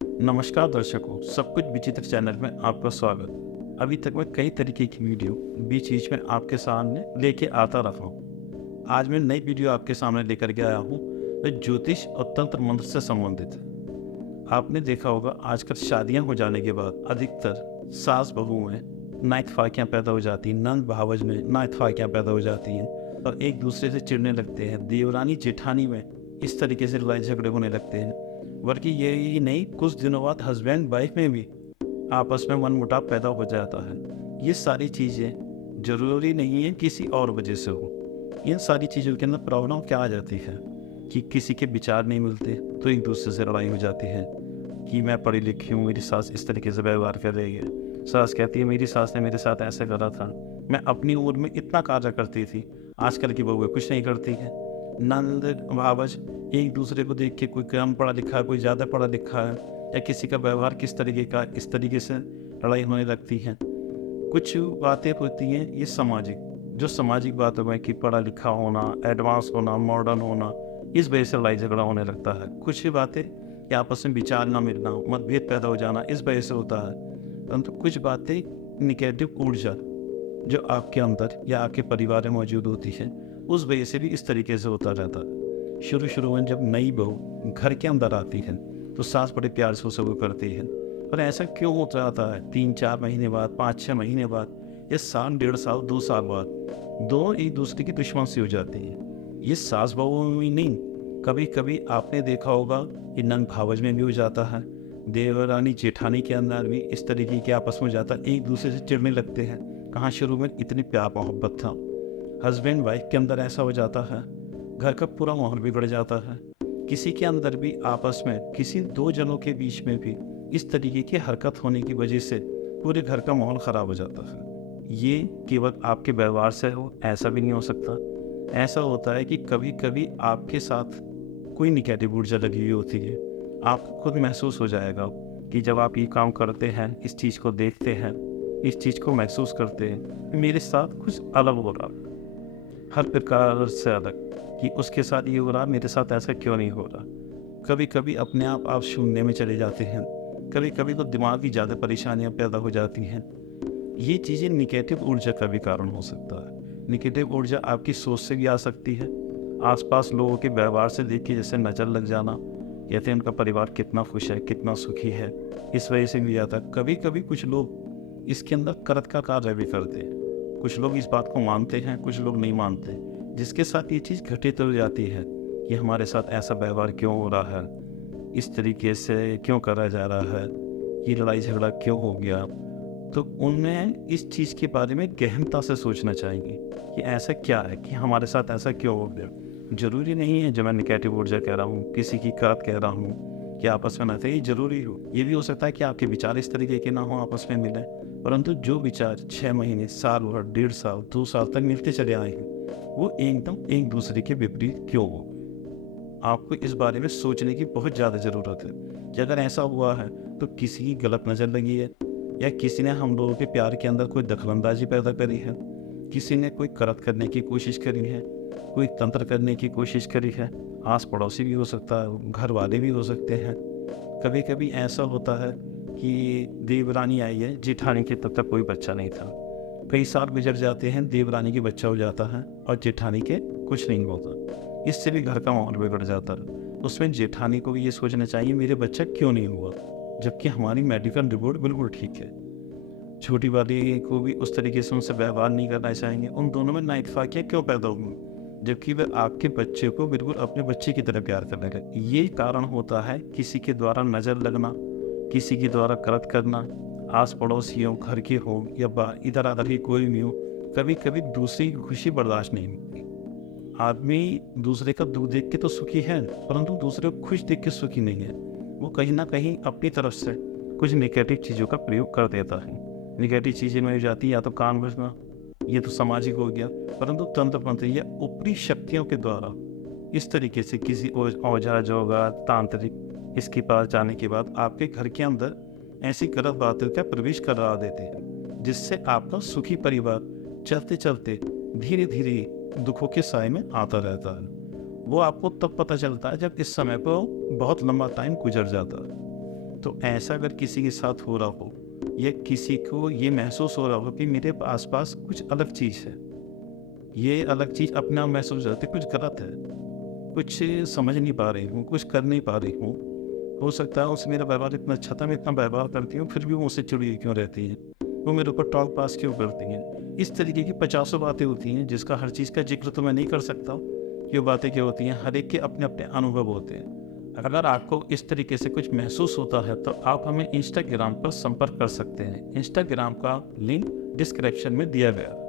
नमस्कार दर्शकों, सब कुछ विचित्र चैनल में आपका स्वागत। अभी तक मैं कई तरीके की वीडियो बीच बीच में आपके सामने लेके आता रहा हूँ। आज मैं नई वीडियो आपके सामने लेकर के आया हूँ जो ज्योतिष और तंत्र मंत्र से संबंधित है। आपने देखा होगा आजकल शादियां हो जाने के बाद अधिकतर सास बहू में नाइट फाकियाँ पैदा हो जाती हैं, नंद भावज में नाइट फाकियाँ पैदा हो जाती हैं और एक दूसरे से चिढ़ने लगते हैं। देवरानी जेठानी में इस तरीके से लड़ाई झगड़े होने लगते हैं। बल्कि यही नहीं, कुछ दिनों बाद हस्बैंड वाइफ में भी आपस में मनमुटाव पैदा हो जाता है। ये सारी चीज़ें जरूरी नहीं है किसी और वजह से हो। इन सारी चीज़ों के अंदर प्रॉब्लम क्या आ जाती है कि किसी के विचार नहीं मिलते तो एक दूसरे से लड़ाई हो जाती है कि मैं पढ़ी लिखी हूँ, मेरी सास इस तरीके से व्यवहार कर रही है। सास कहती है मेरी सास ने मेरे साथ ऐसा करा था, मैं अपनी उम्र में इतना कार्य करती थी, आजकल की बहुएं कुछ नहीं करती है। नंद भावज एक दूसरे को देख के कोई कम पढ़ा लिखा है, कोई ज़्यादा पढ़ा लिखा है, या किसी का व्यवहार किस तरीके का, इस तरीके से लड़ाई होने लगती है। कुछ बातें होती हैं ये सामाजिक, जो सामाजिक बातों में कि पढ़ा लिखा होना, एडवांस होना, मॉडर्न होना, इस वजह से लड़ाई झगड़ा होने लगता है। कुछ बातें कि आपस में विचार ना मिलना, मतभेद पैदा हो जाना, इस वजह से होता है। परंतु कुछ बातें निगेटिव ऊर्जा जो आपके अंदर या आपके परिवार में मौजूद होती है, उस वजह से भी इस तरीके से होता रहता है। शुरू में जब नई बहू घर के अंदर आती है तो सास बड़े प्यार से उसे वो करती है, पर ऐसा क्यों होता रहता है 3-4 महीने बाद, 5-6 महीने बाद, या साल, 1.5 साल, 2 साल बाद दोनों एक दूसरे की दुश्मन सी हो जाती हैं। ये सास बहू में ही नहीं, कभी कभी आपने देखा होगा कि नंद भावज में भी हो जाता है, देवरानी जेठानी के अंदर भी इस तरीके के आपस में हो जाता है, एक दूसरे से चिढ़ने लगते हैं। कहाँ शुरू में इतनी प्यार मोहब्बत था। हस्बैंड वाइफ के अंदर ऐसा हो जाता है, घर का पूरा माहौल बिगड़ जाता है। किसी के अंदर भी आपस में किसी दो जनों के बीच में भी इस तरीके की हरकत होने की वजह से पूरे घर का माहौल ख़राब हो जाता है। ये केवल आपके व्यवहार से हो ऐसा भी नहीं हो सकता। ऐसा होता है कि कभी कभी आपके साथ कोई निगेटिव ऊर्जा लगी हुई होती है। आपको खुद महसूस हो जाएगा कि जब आप ये काम करते हैं, इस चीज़ को देखते हैं, इस चीज़ को महसूस करते हैं, मेरे साथ कुछ अलग हो रहा, हर प्रकार से अलग, कि उसके साथ ये हो रहा, मेरे साथ ऐसा क्यों नहीं हो रहा। कभी कभी अपने आप शून्य में चले जाते हैं, कभी कभी तो दिमाग की ज़्यादा परेशानियां पैदा हो जाती हैं। ये चीज़ें निगेटिव ऊर्जा का भी कारण हो सकता है। निगेटिव ऊर्जा आपकी सोच से भी आ सकती है, आसपास लोगों के व्यवहार से देख के जैसे नज़र लग जाना, कहते हैं उनका परिवार कितना खुश है, कितना सुखी है, इस वजह से भी आता है। कभी कभी कुछ लोग इसके अंदर करत का कार्य भी करते हैं। कुछ लोग इस बात को मानते हैं, कुछ लोग नहीं मानते, जिसके साथ ये चीज़ घटित हो जाती है कि हमारे साथ ऐसा व्यवहार क्यों हो रहा है, इस तरीके से क्यों करा जा रहा है, ये लड़ाई झगड़ा क्यों हो गया। तो उन्हें इस चीज़ के बारे में गहनता से सोचना चाहिए कि ऐसा क्या है, कि हमारे साथ ऐसा क्यों हो गया। ज़रूरी नहीं है जो मैं निगेटिव ऊर्जा कह रहा हूँ, किसी की करत कह रहा हूँ कि आपस में ना थे, ये ज़रूरी हो। ये भी हो सकता है कि आपके विचार इस तरीके के ना हो, आपस में मिले, परंतु जो विचार 6 महीने, साल भर, 1.5 साल, 2 साल तक मिलते चले आए हैं, वो एकदम एक दूसरे के विपरीत क्यों हो। आपको इस बारे में सोचने की बहुत ज़्यादा ज़रूरत है कि अगर ऐसा हुआ है तो किसी की गलत नज़र लगी है, या किसी ने हम लोगों के प्यार के अंदर कोई दखलंदाजी पैदा करी है, किसी ने कोई करत करने की कोशिश करी है, कोई तंत्र करने की कोशिश करी है। आस पड़ोसी भी हो सकता है, घर वाले भी हो सकते हैं। कभी कभी ऐसा होता है कि देवरानी आई है, जेठानी के तब तक कोई बच्चा नहीं था, कई साल गुजर जाते हैं, देवरानी के बच्चा हो जाता है और जेठानी के कुछ नहीं होता। इससे भी घर का माहौल बिगड़ जाता है। उसमें जेठानी को भी ये सोचना चाहिए मेरे बच्चा क्यों नहीं हुआ, जबकि हमारी मेडिकल रिपोर्ट बिल्कुल ठीक है। छोटी वाली को भी उस तरीके से उनसे व्यवहार नहीं करना चाहेंगे। उन दोनों में नाइटफाकियाँ क्यों पैदा हुई, जबकि वे आपके बच्चे को बिल्कुल अपने बच्चे की तरह प्यार करने लगे। ये कारण होता है किसी के द्वारा नज़र लगना, किसी के द्वारा करत करना, आस पड़ोसी हो, घर के हो या इधर उधर की कोई भी हो। कभी कभी दूसरी की खुशी बर्दाश्त नहीं होती। आदमी दूसरे का दुख देख के तो सुखी है, परंतु दूसरे को खुश देख के सुखी नहीं है। वो कहीं ना कहीं अपनी तरफ से कुछ निगेटिव चीज़ों का प्रयोग कर देता है। निगेटिव चीज़ें में हो जाती है या तो कान बजना, ये तो सामाजिक हो गया, परंतु तंत्र मंत्र या ऊपरी शक्तियों के द्वारा इस तरीके से किसी औजार जोगार तांत्रिक इसके पास जाने के बाद आपके घर के अंदर ऐसी गलत बातों का प्रवेश करा देते हैं, जिससे आपका सुखी परिवार चलते चलते धीरे धीरे दुखों के साए में आता रहता है। वो आपको तब पता चलता है जब इस समय पर बहुत लंबा टाइम गुजर जाता है। तो ऐसा अगर किसी के साथ हो रहा हो या किसी को ये महसूस हो रहा हो कि मेरे आसपास कुछ अलग चीज़ है, ये अलग चीज़ अपने आप महसूस होती है, कुछ गलत है, कुछ समझ नहीं पा रही हूँ, कुछ कर नहीं पा रही हूँ, हो सकता है उससे मेरा व्यवहार इतना अच्छा था, मैं इतना व्यवहार करती हूँ फिर भी वो मुझसे चिड़ी हुई क्यों रहती हैं, वो मेरे ऊपर टॉक पास क्यों करती हैं। इस तरीके की पचासों बातें होती हैं जिसका हर चीज़ का जिक्र तो मैं नहीं कर सकता। ये बातें क्या होती हैं, हर एक के अपने अपने अनुभव होते हैं। अगर आपको इस तरीके से कुछ महसूस होता है तो आप हमें इंस्टाग्राम पर संपर्क कर सकते हैं। इंस्टाग्राम का लिंक डिस्क्रिप्शन में दिया गया है।